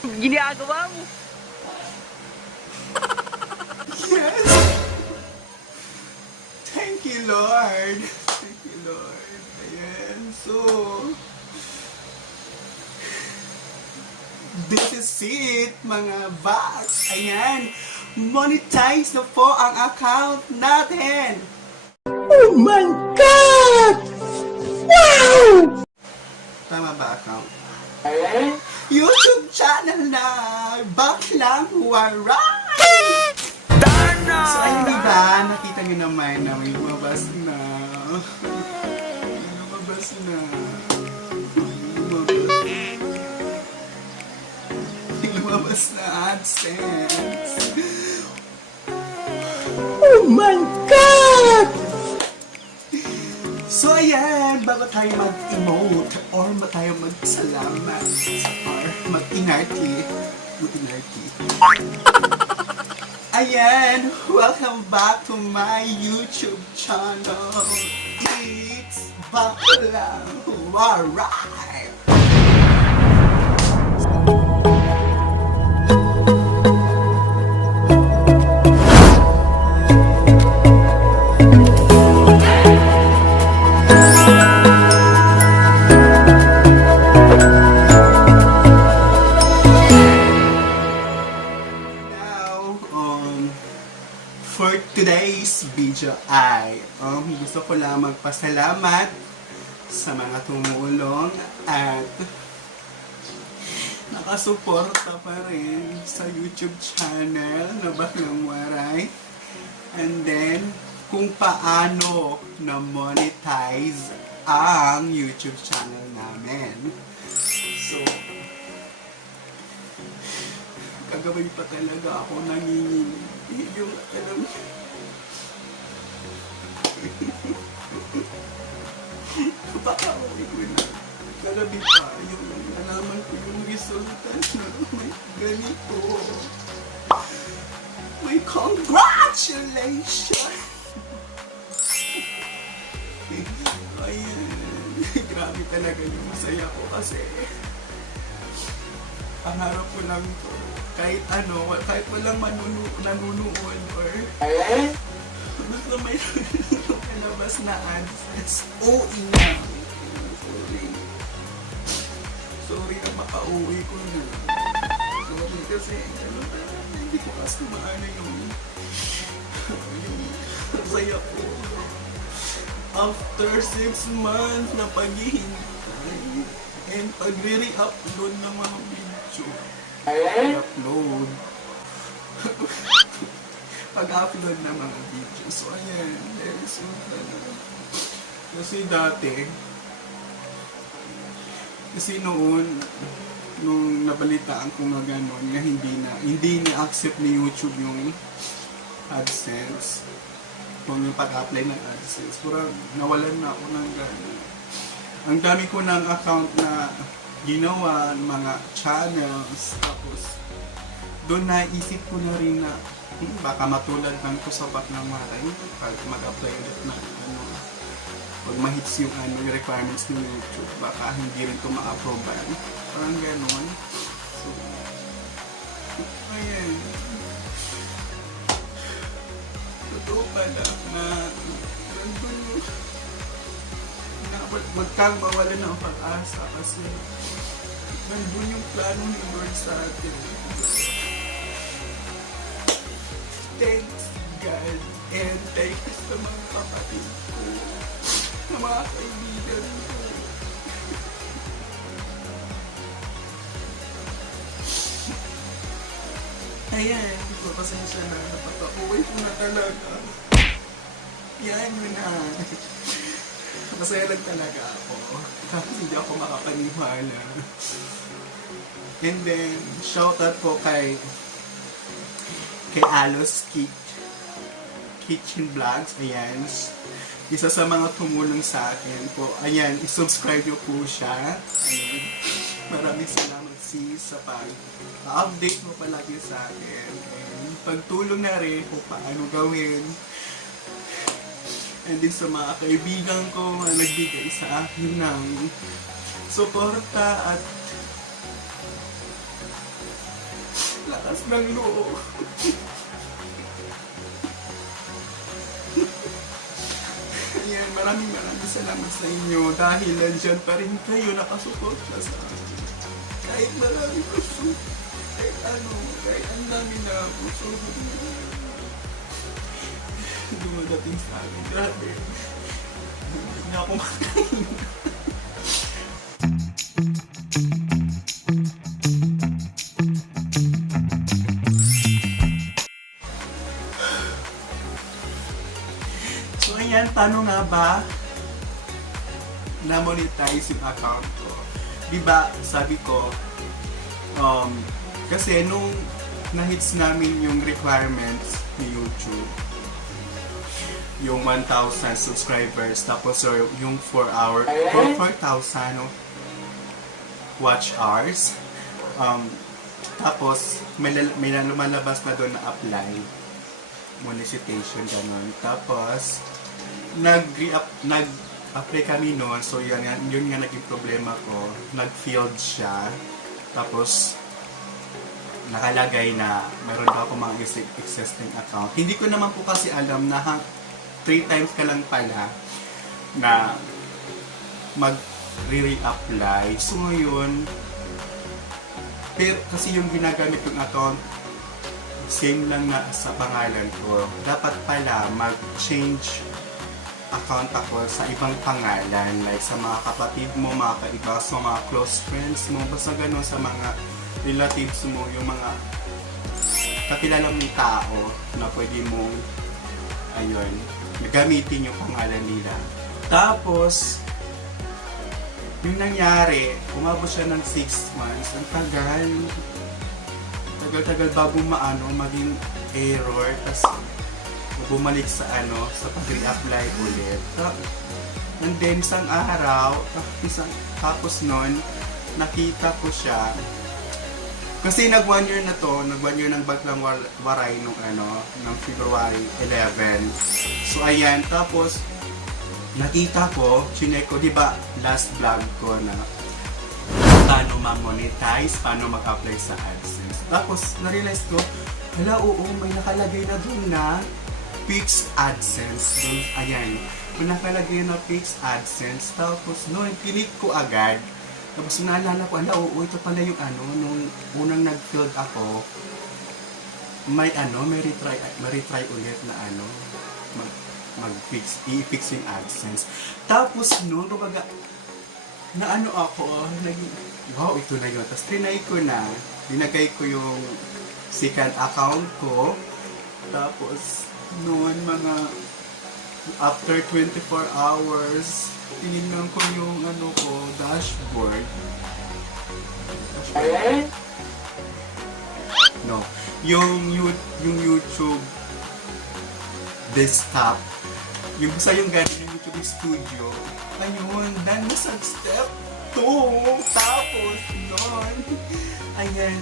Ginagawa mo. Yes! Thank you, Lord. Thank you, Lord. Ayan, so... This is it, mga box. Ayan, monetize na po ang account natin. Oh my God! Wow! Tama ba account? YouTube channel na Baklang Waray! So ayun, diba? Nakita nyo naman na may lumabas na. May lumabas na. May lumabas na AdSense. Oh my God! So ayan, bago tayo mag-emote or tayo mag-salamat or mag-inarty. Ayan, welcome back to my YouTube channel. It's Baklang Waray. For today's video ay gusto ko lang magpasalamat sa mga tumulong at nakasuporta pa rin sa YouTube channel na Baklang Waray, and then kung paano na monetize ang YouTube channel namin. So kagabi pa talaga ako nanginginig. Yung alam baka uwi ko na kagabi pa yung nalaman ko yung resulta na may ganito. May congratulations! Ayan, grabe talaga yung masaya ko kasi pangarap ko lang to. Kahit ano, kahit walang nanunood or basta may nalabas na AdSense. OE na. Sorry na makauwi ko na. Sorry kasi hindi ko kasi maano yung saya ko. After 6 months na paghihintay and pagre-re-upload ng mga video. Upload. Pag-upload ng mga videos. So, ayan. So, kasi dati, kasi noon, nung nabalitaan ko nga gano'n, nga hindi na-accept ni YouTube yung AdSense. Kung yung pag-apply ng AdSense. Parang nawalan na ako ng gano'n. Ang dami ko ng account na ginawa, mga channels, tapos doon naisip ko na rin na baka matulad ng ko sa Baklang Waray pag mag-apply ulit na pag ma-hits yung yung requirements ng YouTube, baka hindi rin ito ma-approvean, parang gano'n. So ayan, totoo pala na wag kang mawalan ng pag-asa kasi nandun yung plano ni Lord sa atin. Thanks God and thanks sa mga kapatid ko, sa mga kaibigan ko. Ayan, pasensya na, napaka-uwi ko na talaga. Yan yun na. Masaya lang talaga ako kasi hindi ako makapaniwala. And then, shoutout po kay Alos Kitchen Vlogs. Ayan, isa sa mga tumulong sa akin po. Ayan, isubscribe nyo po siya. Ayan, maraming salamat sis sa pag-update mo palagi sa akin. Ayan, pagtulong na rin kung paano gawin. And din sa mga kaibigan ko na nagbigay sa akin ng suporta at lakas ng loob. Ayan, maraming salamat sa inyo dahil nandyan pa rin kayo nakasuporta sa akin. Kahit marami gusto, kahit ang dami na gusto dumadating sa akin. Grabe. Hindi na ako makain. So ayan, paano nga ba na-monetize yung account ko? Diba, sabi ko, kasi nung na-hits namin yung requirements ni YouTube, yung 1,000 subscribers, tapos yung 4,000 watch hours, tapos may lumalabas na doon na apply monetization, ganun. Tapos nag-apply kami noon, so yun nga naging problema ko, nag-failed siya, tapos nakalagay na meron daw ako mga existing account. Hindi ko naman po kasi alam na 3 times ka lang pala na mag-re-apply. So ngayon, pero kasi yung ginagamit yung account, same lang na sa pangalan ko. Dapat pala mag-change account ako sa ibang pangalan, like sa mga kapatid mo, mga kaibas mo, mga close friends mo, basta gano'n sa mga relatives mo, yung mga kakilala mong tao na pwede mong gamitin yung pangalan nila. Tapos yung nangyari, umabot siya ng 6 months. Ang tagal bago maging error, tapos bumalik sa sa pag-re-apply ulit. And then isang araw, tapos nun, nakita ko siya. Kasi nag 1 year na to, nag 1 year ng Baklang Waray ng February 11. So ayan, tapos nakita ko, chinek ko, diba last vlog ko na paano ma-monetize, paano mag-apply sa AdSense. Tapos na-realize ko, hala, oo, may nakalagay na dun na fixed AdSense. Dun, ayan, may nakalagay na fixed AdSense. Tapos noon, click ko agad. Tapos naalala ko, ala, oo, ito pala yung nung unang nag-filled ako, may retry ulit na i-fix yung AdSense. Tapos noon, kumbaga, ako, wow, ito na yun. Tapos trinay ko na, dinagay ko yung second account ko. Tapos, noon, after 24 hours, tinignan ko yung dashboard. No. Yung YouTube desktop. Yung basta yung ganun yung YouTube Studio. Ayun, done na sa step 2. Tapos, noon, ayan,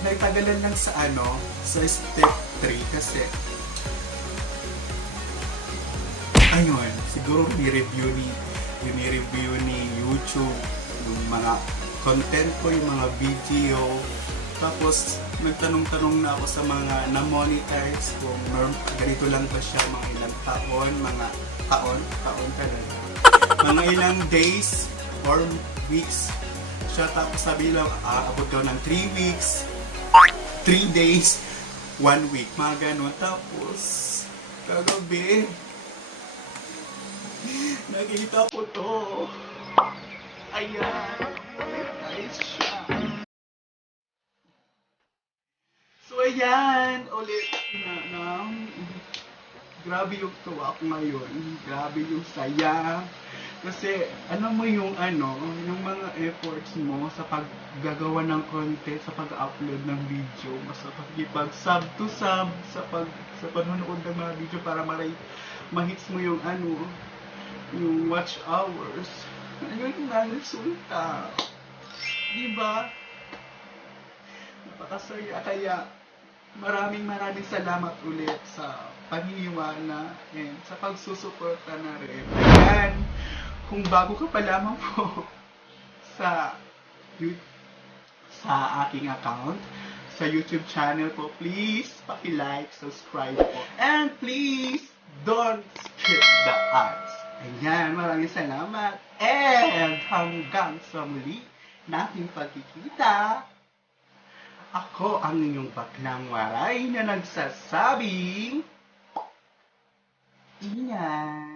nagtagalan lang sa sa step 3 kasi ayun, siguro ni-review ni YouTube yung mga content ko, yung mga video. Tapos nagtanong-tanong na ako sa mga na-monetize kung ganito lang ba siya, mga ilang taon, mga taon talaga. Mga ilang days or weeks siya. Tapos sabi lang, abot daw ng 3 weeks, 3 days, 1 week, mga ganun. Tapos kagabi, nakita ko to. Ayan. Nice siya. So, ayan. Ulit na. Grabe yung tuwa ko ngayon. Grabe yung saya. Kasi, mo yung yung mga efforts mo sa paggagawa ng content, sa pag-upload ng video, sa pag-sub to sub, sa panonood ng mga video para ma-hits mo yung yung watch hours. Ayun nga, resulta. Diba? Napakasaya. Kaya, maraming salamat ulit sa paniniwala and sa pagsusuporta na rin. Ayan, kung bago ka pa lamang po sa aking account, sa YouTube channel ko, please paki-like, subscribe po. And please, don't skip the ads. Ayan, maraming salamat. And hanggang sa muli nating pagkikita, ako ang inyong Baklang Waray na nagsasabing, ingat!